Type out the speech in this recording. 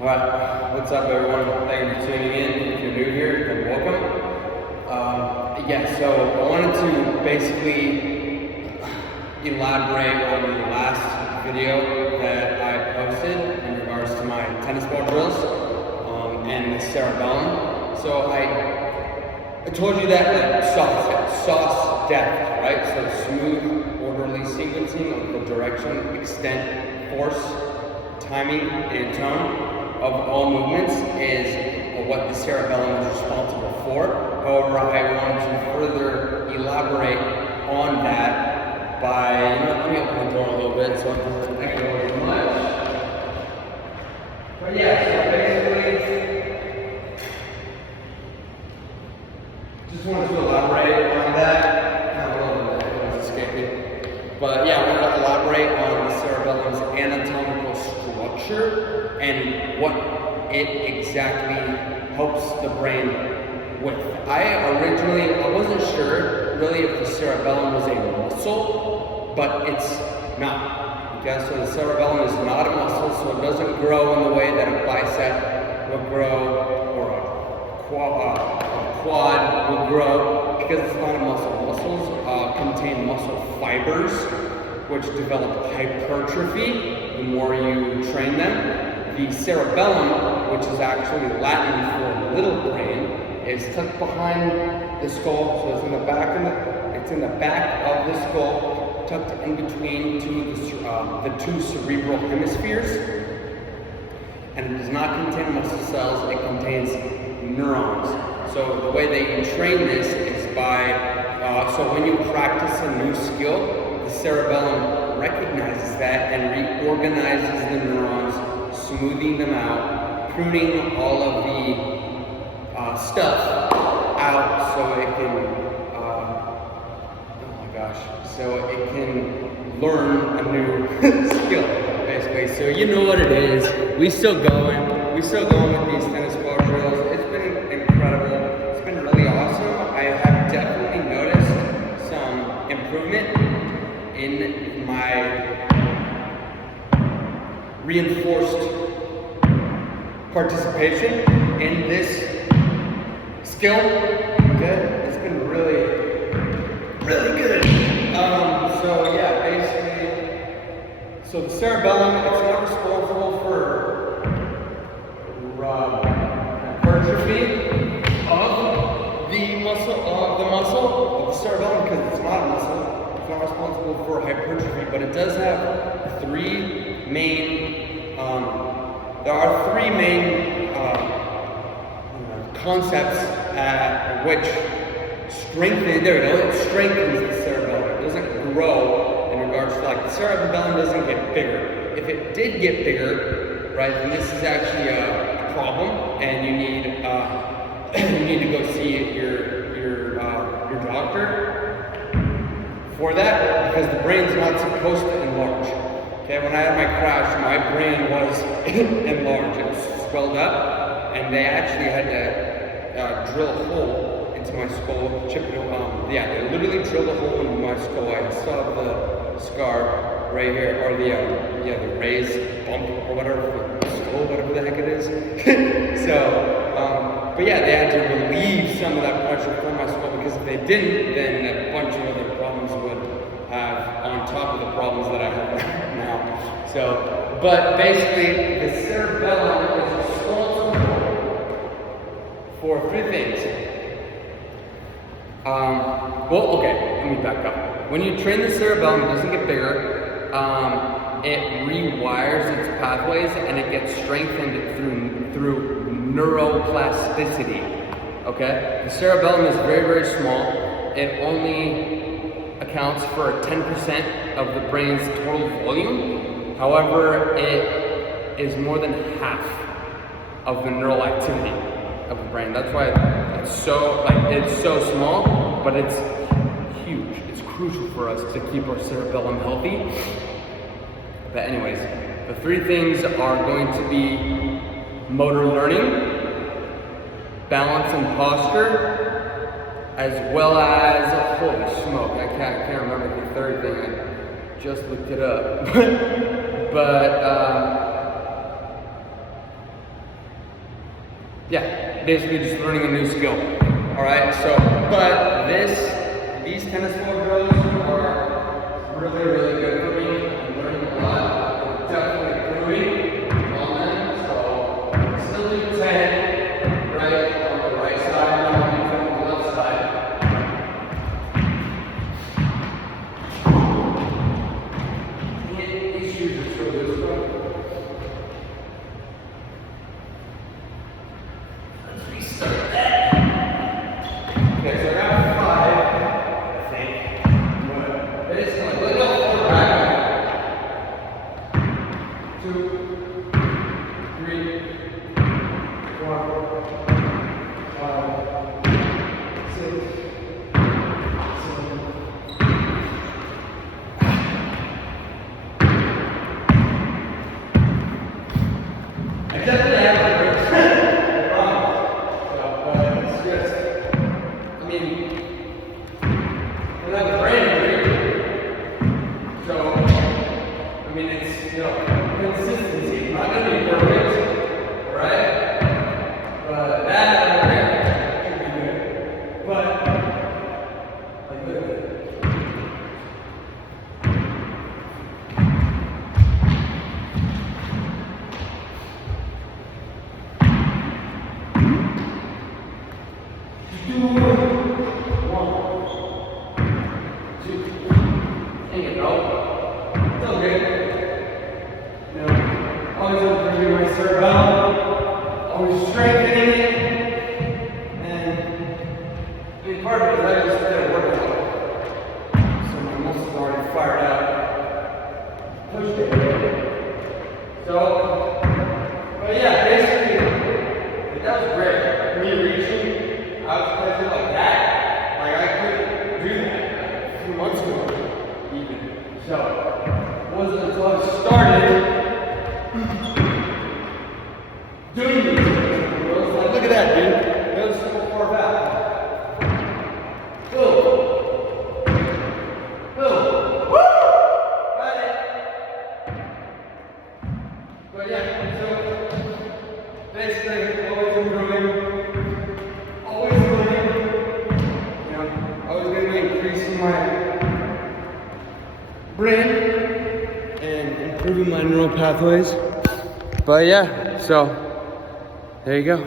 Alright, what's up everyone? Thank you for tuning in. If you're new here, then welcome. So I wanted to basically elaborate on the last video that I posted in regards to my tennis ball drills and the cerebellum. So I told you that Sos-Deftt, right? So smooth, orderly sequencing of the direction, extent, force, timing, and tone of all movements is what the cerebellum is responsible for. However, I want to further elaborate on that by, let me open the door a little bit so it doesn't echo too much. But yeah, so basically, just wanted to elaborate on that. Not a little bit, it was escaping. But yeah, I wanted to elaborate on the cerebellum's anatomical structure and what it exactly helps the brain with. I wasn't sure really if the cerebellum was a muscle, but it's not. Okay, so the cerebellum is not a muscle, so it doesn't grow in the way that a bicep will grow or a quad will grow, because it's not a muscle. Muscles contain muscle fibers, which develop hypertrophy the more you train them. The cerebellum, which is actually Latin for little brain, is tucked behind the skull, so it's in the back of the skull, tucked in between the two cerebral hemispheres, and it does not contain muscle cells. It contains neurons. So the way that you train this is by so when you practice a new skill, the cerebellum recognizes that and reorganizes the neurons, smoothing them out, pruning all of the stuff out so it can, so it can learn a new skill, basically. So you know what it is. We still going with these tennis ball drills. It's been incredible. It's been really awesome. I have definitely noticed some improvement in my reinforced participation in this skill. Okay, it's been really good. So yeah, basically, so the cerebellum, it's not responsible for hypertrophy of the muscle of the cerebellum, because it's not a muscle. It's not responsible for hypertrophy, but it does have three main. There are three main concepts which strengthen. There we go. It strengthens the cerebellum. It doesn't grow in regards to, like, the cerebellum doesn't get bigger. If it did get bigger, right, then this is actually a problem, and you need to go see your doctor for that, because the brain's not supposed to enlarge. Okay, when I had my crash, my brain was enlarged. It was swelled up, and they actually had to drill a hole into my skull, they literally drilled a hole into my skull. I saw the scar right here, or the raised bump or whatever, skull, whatever the heck it is. But yeah, they had to relieve some of that pressure from my skull, because if they didn't, then a bunch of other problems would have on top of the problems that I have now. So, but basically, the cerebellum is responsible for three things. Let me back up. When you train the cerebellum, it doesn't get bigger. It rewires its pathways, and it gets strengthened through neuroplasticity. Okay? The cerebellum is very, very small. It only accounts for 10% of the brain's total volume. However, it is more than half of the neural activity of the brain. That's why it's so small, but it's huge. It's crucial for us to keep our cerebellum healthy. But anyways, the three things are going to be motor learning, balance and posture, as well as, holy smoke, I can't remember the third thing. I just looked it up. But basically just learning a new skill. All right, so, but these tennis ball drills are really, really good for me. I'm learning a lot. I'm definitely improving on them. So, still do 10, right, on the right side, now I'm doing on the left side. These shoes are so good. Let's restart that. Okay, so I got 5, I think. But it's like, look at the back. 2, 3, 4, 5, 6, 7. I definitely have a problem. So, but it's just, I mean, we're not brand new. So, I mean, it's, you know, consistency. It's not going to be perfect, right? But that, okay, should be good. But, like, look at it. Always improving my cerebellum, always strengthening it, and I mean, part of it is I just did a workout, so my muscles are already fired up. Pushed it. So, but yeah, basically, that was great. Me reaching, I was catching like that. Like I couldn't do that a few months ago, even. So, it wasn't until I started doing these things. Like, look at that, dude. That was so far back. Boom. Boom. Woo! Got it. But yeah, so basically, always improving, always learning, you know, always going to be increasing my brain and improving my neural pathways. But yeah, so there you go.